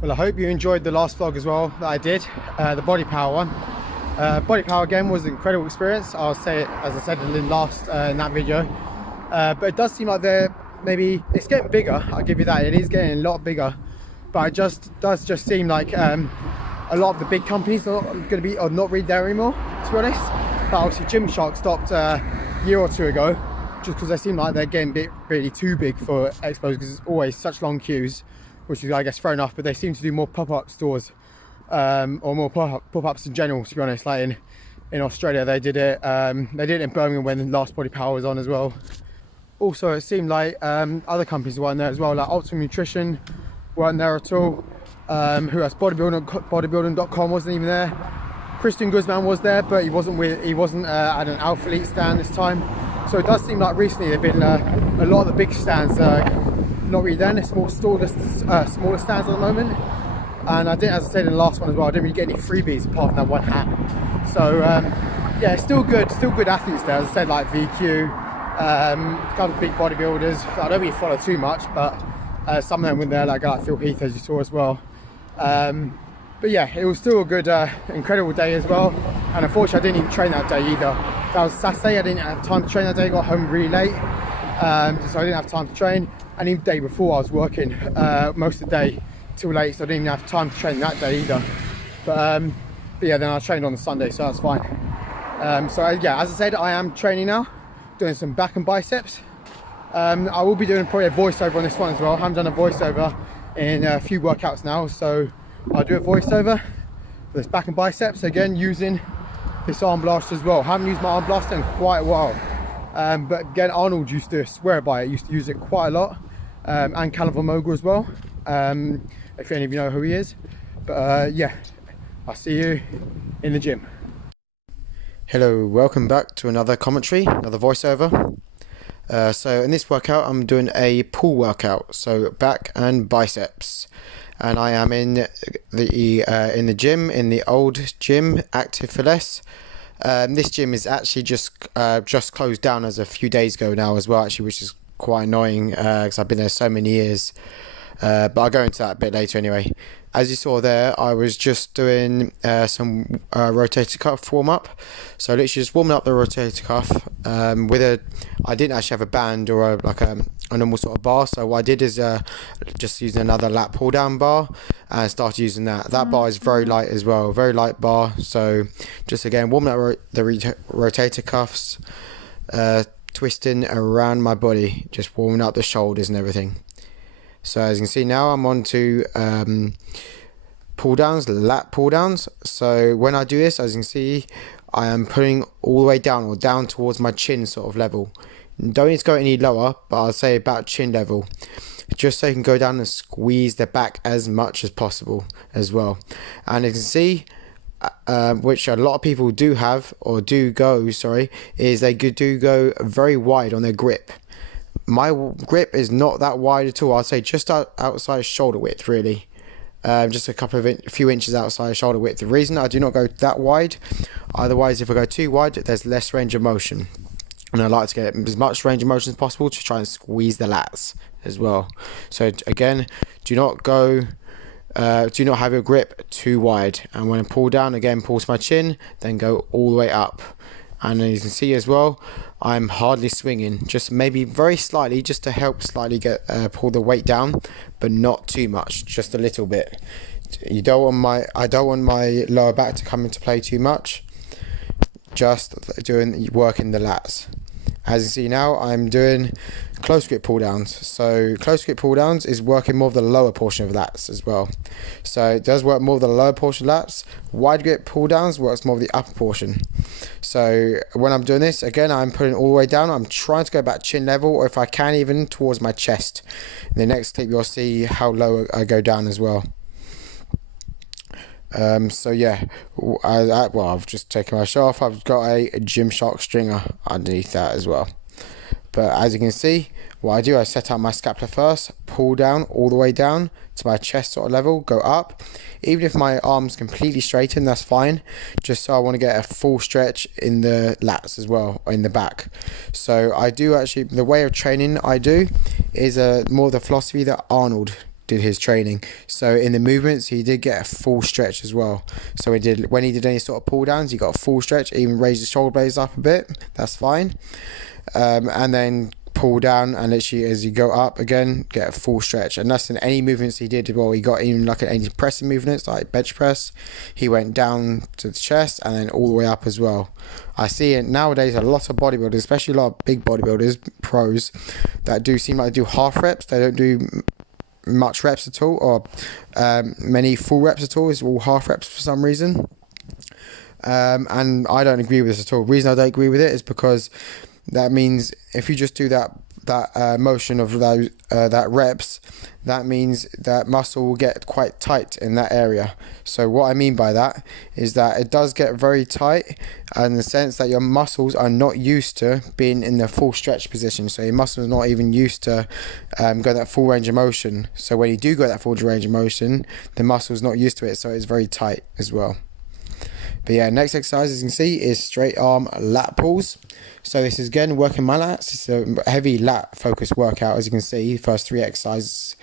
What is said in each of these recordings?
Well, I hope you enjoyed the last vlog as well that I did, the body power one. Body power again was an incredible experience. I'll say it as I said in that video. But it does seem like it's getting bigger. I'll give you that. It is getting a lot bigger. But it does just seem like a lot of the big companies are not really there anymore, to be honest. But obviously Gymshark stopped a year or two ago, just because they seem like they're getting really too big for expos, because it's always such long queues, which is, I guess, fair enough. But they seem to do more pop-up stores, or more pop-ups in general, to be honest. Like in Australia, they did it in Birmingham when the last Body Power was on as well. Also, it seemed like other companies weren't there as well, like Optimum Nutrition weren't there at all. Who else? Bodybuilding.com wasn't even there. Christian Guzman was there, but he wasn't at an Alpha Elite stand this time. So it does seem like recently there've been a lot of the big stands not really there. There's smaller stands at the moment. And I didn't, as I said in the last one as well, I didn't really get any freebies apart from that one hat. So yeah, still good athletes there. As I said, like VQ, kind of big bodybuilders. I don't really follow too much, but some of them were there, like Phil Heath, as you saw as well. But yeah, it was still a good, incredible day as well. And unfortunately, I didn't even train that day either. That was Saturday. I didn't have time to train that day. Got home really late, so I didn't have time to train. And even the day before, I was working most of the day till late, so I didn't even have time to train that day either. But yeah, then I trained on the Sunday, so that's fine. So yeah, as I said, I am training now, doing some back and biceps. I will be doing probably a voiceover on this one as well. I haven't done a voiceover in a few workouts now, so I'll do a voiceover for this back and biceps, again using this arm blaster as well. I haven't used my arm blaster in quite a while, but again, Arnold used to swear by it, used to use it quite a lot, and Callum Vermogen as well, if any of you know who he is. But yeah, I'll see you in the gym. Hello, welcome back to another commentary, another voiceover. So in this workout, I'm doing a pull workout, so back and biceps. And I am in the gym, in the old gym, Active for Less. This gym is actually just closed down as a few days ago now as well, actually, which is quite annoying because I've been there so many years. But I'll go into that a bit later anyway. As you saw there, I was just doing some rotator cuff warm up. So literally just warming up the rotator cuff I didn't actually have a band or a normal sort of bar. So what I did is just using another lat pull down bar and started using that. That bar is very light as well, very light bar. So just again warming up the rotator cuffs, twisting around my body, just warming up the shoulders and everything. So as you can see now, I'm on to pull downs, lat pull downs. So when I do this, as you can see, I am putting all the way down or down towards my chin sort of level. Don't need to go any lower, but I'll say about chin level, just so you can go down and squeeze the back as much as possible as well. And as you can see, which a lot of people do have or do go, is they do go very wide on their grip. My grip is not that wide at all. I'd say just outside shoulder width, really. Just a few inches outside shoulder width. The reason I do not go that wide, otherwise if I go too wide, there's less range of motion. And I like to get as much range of motion as possible to try and squeeze the lats as well. So again, do not have your grip too wide. And when I pull down, again, pull to my chin, then go all the way up. And as you can see as well, I'm hardly swinging, just maybe very slightly, just to help slightly get pull the weight down, but not too much, just a little bit. I don't want my lower back to come into play too much. Just working the lats. As you see now, I'm doing close grip pull downs. So close grip pull downs is working more of the lower portion of lats as well. So it does work more of the lower portion of lats. Wide grip pull downs works more of the upper portion. So when I'm doing this, again, I'm putting all the way down. I'm trying to go back chin level, or if I can, even towards my chest. In the next clip, you'll see how low I go down as well. So yeah, I've just taken my shirt off. I've got a Gymshark stringer underneath that as well. But as you can see, what I do, I set up my scapula first, pull down all the way down to my chest sort of level, go up. Even if my arm's completely straightened, that's fine. Just so I want to get a full stretch in the lats as well, or in the back. So I do actually, the way of training I do is more the philosophy that Arnold did his training. So in the movements, he did get a full stretch as well. So when he did any sort of pull downs, he got a full stretch, even raised the shoulder blades up a bit. That's fine. And then pull down, and literally as you go up again, get a full stretch. And that's in any movements he did. Well, he got even like any pressing movements like bench press, he went down to the chest and then all the way up as well. I see it nowadays, a lot of bodybuilders, especially a lot of big bodybuilders, pros, that do seem like they do half reps. They don't do much reps at all, or many full reps at all. It's all half reps for some reason. And I don't agree with this at all. The reason I don't agree with it is because that means if you just do that motion of those that reps, that means that muscle will get quite tight in that area. So what I mean by that is that it does get very tight in the sense that your muscles are not used to being in the full stretch position. So your muscles are not even used to go that full range of motion. So when you do go that full range of motion, the muscle's not used to it, so it's very tight as well. But yeah, next exercise, as you can see, is straight arm lat pulls. So this is again working my lats. It's a heavy lat focused workout, as you can see. First three exercises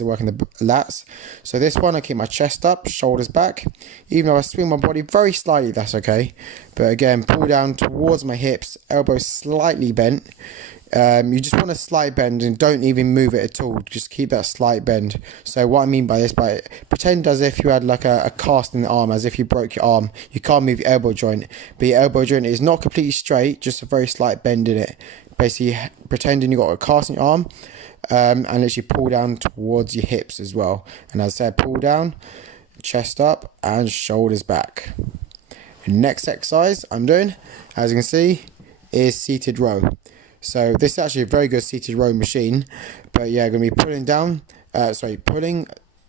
are working the lats. So this one, I keep my chest up, shoulders back. Even though I swing my body very slightly, that's okay. But again, pull down towards my hips, elbows slightly bent. You just want a slight bend and don't even move it at all. Just keep that slight bend. So what I mean by this, pretend as if you had like a cast in the arm, as if you broke your arm. You can't move your elbow joint, but your elbow joint is not completely straight, just a very slight bend in it. Basically pretending you got a cast in your arm, and literally pull down towards your hips as well. And as I said, pull down, chest up and shoulders back. Next exercise I'm doing, as you can see, is seated row. So this is actually a very good seated row machine, but yeah, I'm going to be pulling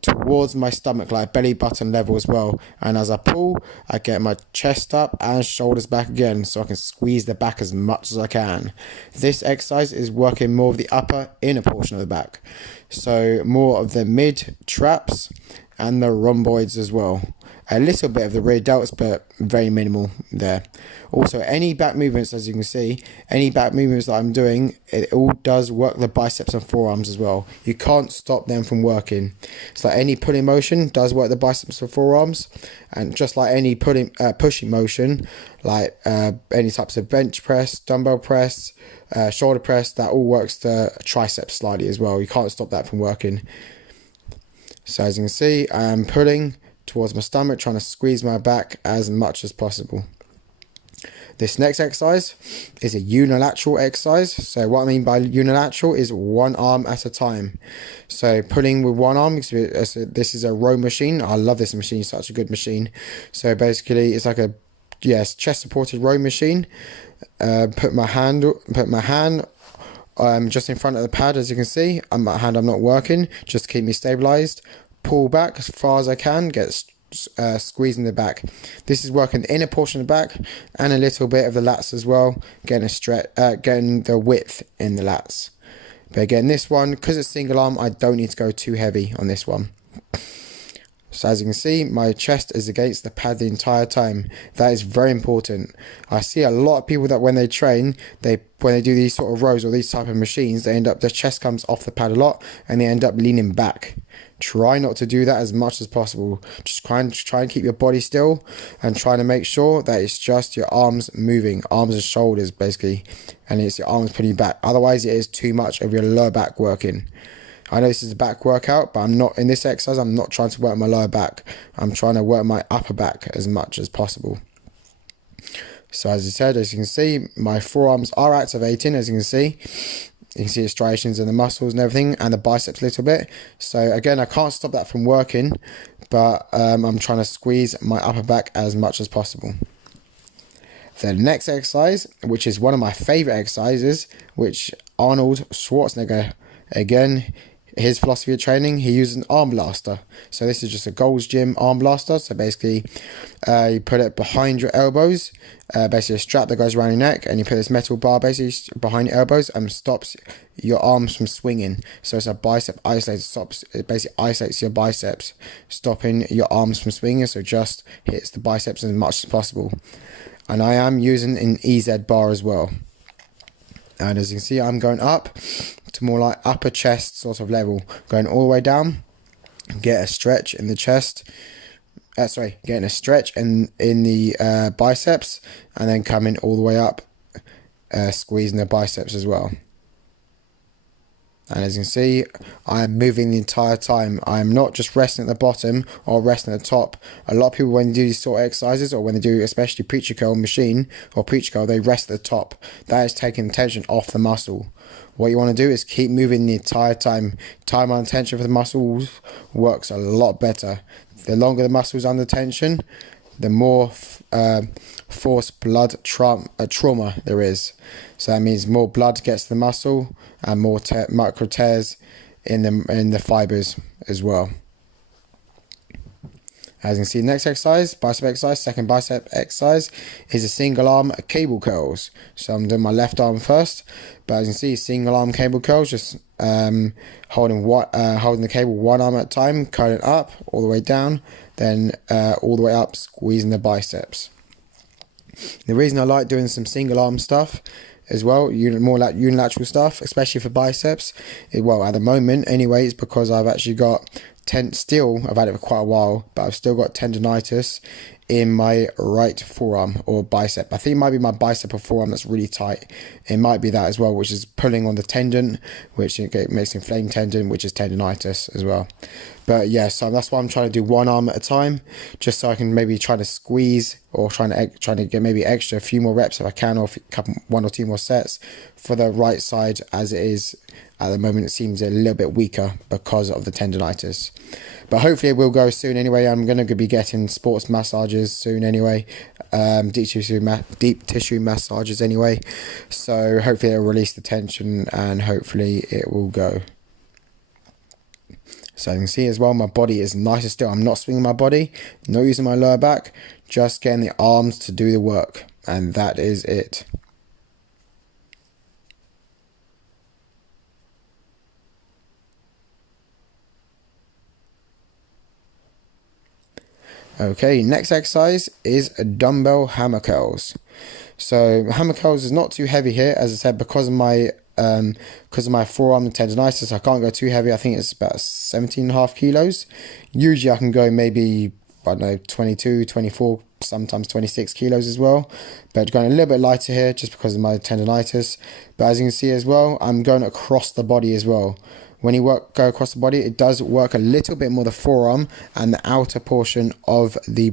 towards my stomach, like belly button level as well. And as I pull, I get my chest up and shoulders back again, so I can squeeze the back as much as I can. This exercise is working more of the upper inner portion of the back, so more of the mid traps and the rhomboids as well. A little bit of the rear delts, but very minimal there. Also, any back movements, as you can see, any back movements that I'm doing, it all does work the biceps and forearms as well. You can't stop them from working. So like any pulling motion does work the biceps and forearms, and just like any pushing motion, like any types of bench press, dumbbell press, shoulder press, that all works the triceps slightly as well. You can't stop that from working. So as you can see, I am pulling towards my stomach, trying to squeeze my back as much as possible. This next exercise is a unilateral exercise. So what I mean by unilateral is one arm at a time. So pulling with one arm, this is a row machine. I love this machine, it's such a good machine. So basically it's like a chest supported row machine. Put my hand just in front of the pad, as you can see. My hand I'm not working, just to keep me stabilized. Pull back as far as I can, get squeezing the back. This is working the inner portion of the back and a little bit of the lats as well, getting the width in the lats. But again, this one, because it's single arm, I don't need to go too heavy on this one. So as you can see, my chest is against the pad the entire time. That is very important. I see a lot of people that when they train, when they do these sort of rows or these type of machines, their chest comes off the pad a lot and they end up leaning back. Try not to do that as much as possible. Just try and keep your body still and try to make sure that it's just your arms moving, arms and shoulders basically, and it's your arms pulling back. Otherwise, it is too much of your lower back working. I know this is a back workout, but I'm not in this exercise. I'm not trying to work my lower back. I'm trying to work my upper back as much as possible. So as I said, as you can see, my forearms are activating, as you can see. You can see the striations in the muscles and everything, and the biceps a little bit. So again, I can't stop that from working, but I'm trying to squeeze my upper back as much as possible. The next exercise, which is one of my favorite exercises, which Arnold Schwarzenegger, again, his philosophy of training, he uses an arm blaster. So this is just a Gold's Gym arm blaster. So basically, you put it behind your elbows, basically a strap that goes around your neck, and you put this metal bar basically behind your elbows and stops your arms from swinging. So it's a bicep isolator, it basically isolates your biceps, stopping your arms from swinging, so just hits the biceps as much as possible. And I am using an EZ bar as well. And as you can see, I'm going up to more like upper chest sort of level, going all the way down. Get a stretch in the chest. Getting a stretch in the biceps, and then coming all the way up, squeezing the biceps as well. And as you can see, I'm moving the entire time. I'm not just resting at the bottom or resting at the top. A lot of people, when they do these sort of exercises, or when they do especially preacher curl machine or preacher curl, they rest at the top. That is taking the tension off the muscle. What you want to do is keep moving the entire time. Time on tension for the muscles works a lot better. The longer the muscle's under tension, the more force blood trauma there is. So that means more blood gets to the muscle and more micro tears in the fibers as well. As you can see, next exercise, bicep exercise, second bicep exercise is a single arm cable curls. So I'm doing my left arm first, but as you can see, single arm cable curls, just holding the cable one arm at a time, curling up all the way down, then all the way up, squeezing the biceps. The reason I like doing some single arm stuff as well, more like unilateral stuff, especially for biceps, well, at the moment anyway, is because I've actually got I've had it for quite a while, but I've still got tendonitis in my right forearm or bicep. I think it might be my bicep or forearm that's really tight. It might be that as well, which is pulling on the tendon, which makes inflamed tendon, which is tendonitis as well. But yeah, so that's why I'm trying to do one arm at a time, just so I can maybe try to squeeze or trying to get maybe extra a few more reps if I can, or one or two more sets for the right side, as it is at the moment. It seems a little bit weaker because of the tendonitis, but hopefully it will go soon anyway. I'm going to be getting sports massages soon anyway, deep tissue massages anyway, so hopefully it'll release the tension and hopefully it will go. So you can see as well, my body is nice and still. I'm not swinging my body, not using my lower back, just getting the arms to do the work, and that is it. Okay, next exercise is dumbbell hammer curls. So hammer curls is not too heavy here, as I said, because of my forearm tendonitis. I can't go too heavy. I think it's about 17.5 kilos. Usually I can go maybe, I don't know, 22, 24, sometimes 26 kilos as well, but going a little bit lighter here just because of my tendonitis. But as you can see as well, I'm going across the body as well. When you go across the body, it does work a little bit more the forearm and the outer portion of the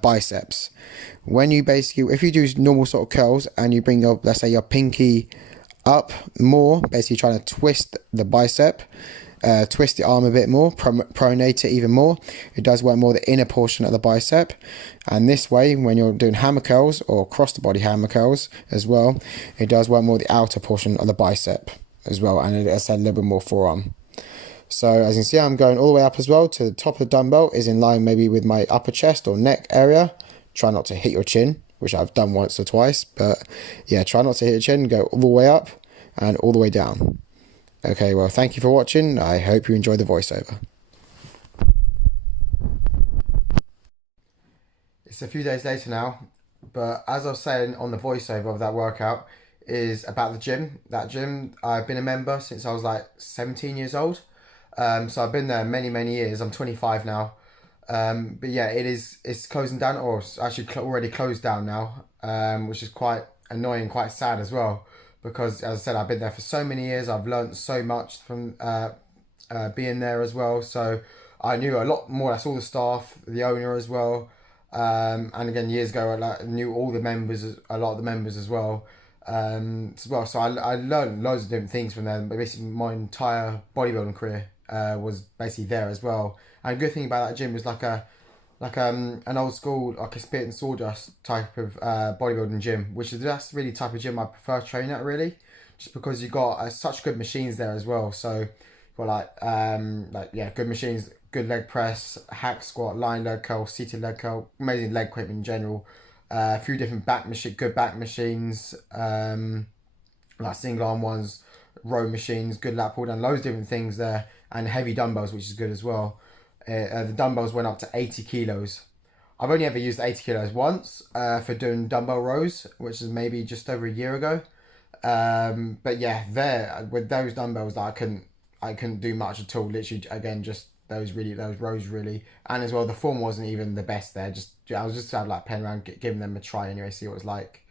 biceps. When you if you do normal sort of curls and you bring your, let's say, your pinky up more, basically trying to twist the bicep, twist the arm a bit more, pronate it even more, it does work more the inner portion of the bicep. And this way, when you're doing hammer curls or across the body hammer curls as well, it does work more the outer portion of the bicep as well, and it has a little bit more forearm. So as you can see, I'm going all the way up as well to the top of the dumbbell, is in line maybe with my upper chest or neck area. Try not to hit your chin, which I've done once or twice, but yeah, try not to hit your chin. Go all the way up and all the way down. Okay, well, thank you for watching. I hope you enjoyed the voiceover. It's a few days later now, but as I was saying on the voiceover of that workout, is about the gym. That gym, I've been a member since I was like 17 years old. So I've been there many years. I'm 25 now. But yeah, it's closing down, or it's actually already closed down now, which is quite annoying, quite sad as well, because as I said, I've been there for so many years. I've learned so much from being there as well. So I knew a lot more. That's all the staff, the owner as well. And again, years ago, I knew all the members, a lot of the members as well. So I learned loads of different things from them, but basically my entire bodybuilding career was basically there as well. And a good thing about that gym was like an old school, like a Spirit and Sawdust type of bodybuilding gym, which is that's really the type of gym I prefer training at, really, just because you got such good machines there as well. So you got good machines, good leg press, hack squat, line leg curl, seated leg curl, amazing leg equipment in general. A few different good back machines, like single arm ones, row machines, good lat pull down, loads of different things there, and heavy dumbbells, which is good as well. The dumbbells went up to 80 kilos. I've only ever used 80 kilos once for doing dumbbell rows, which is maybe just over a year ago. But yeah, there with those dumbbells, that I couldn't do much at all. Literally, again, just those rows really, and as well, the form wasn't even the best there. Just I was just like playing around, giving them a try anyway, see what it was like.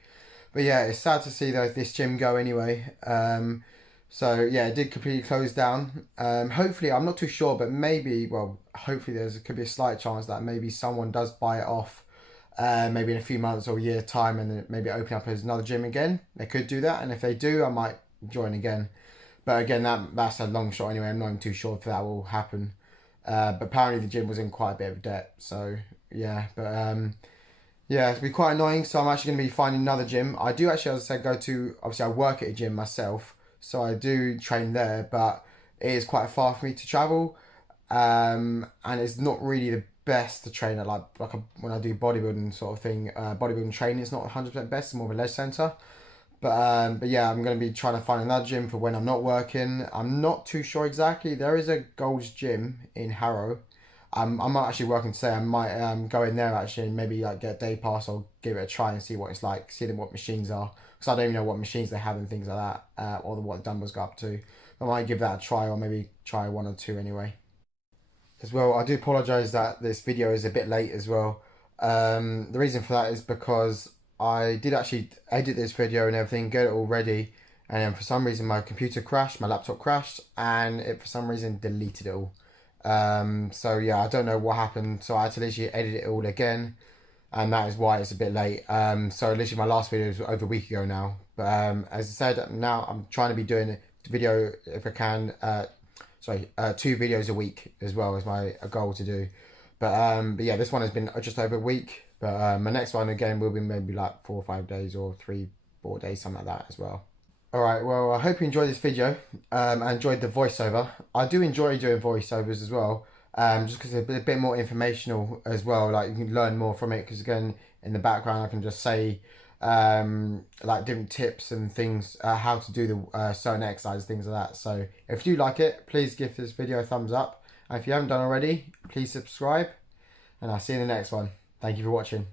But yeah, it's sad to see though this gym go anyway. So yeah, it did completely close down. Hopefully, I'm not too sure, but maybe, well, hopefully could be a slight chance that maybe someone does buy it off, maybe in a few months or a year time, and then maybe open up as another gym again. They could do that, and if they do, I might join again. But again, that's a long shot anyway. I'm not even too sure if that will happen. But apparently the gym was in quite a bit of debt, so yeah. But yeah, it's been quite annoying. So I'm actually going to be finding another gym. I do actually, as I said, go to, obviously I work at a gym myself, so I do train there, but it is quite far for me to travel, and it's not really the best to train at when I do bodybuilding sort of thing. Bodybuilding training is not 100% best. It's more of a leisure center. But yeah, I'm going to be trying to find another gym for when I'm not working. I'm not too sure exactly. There is a Gold's Gym in Harrow. I'm not actually working today. I might go in there actually and maybe like get a day pass or give it a try and see what it's like, see what machines are. Because I don't even know what machines they have and things like that, or what the dumbbells go up to. I might give that a try or maybe try one or two anyway. As well, I do apologise that this video is a bit late as well. The reason for that is because I did actually edit this video and everything, get it all ready, and then for some reason my computer crashed, my laptop crashed, and it for some reason deleted it all. So yeah, I don't know what happened, so I had to literally edit it all again, and that is why it's a bit late. So literally my last video was over a week ago now, but as I said, now I'm trying to be doing a video if I can, 2 videos a week as well as my goal to do. But yeah, this one has been just over a week. But my next one again will be maybe like 4 or 5 days or 3, 4 days, something like that as well. Alright, well, I hope you enjoyed this video. I enjoyed the voiceover. I do enjoy doing voiceovers as well. Just because it's a bit more informational as well. Like you can learn more from it because again, in the background I can just say like different tips and things, how to do the certain exercises, things like that. So if you like it, please give this video a thumbs up. And if you haven't done already, please subscribe. And I'll see you in the next one. Thank you for watching.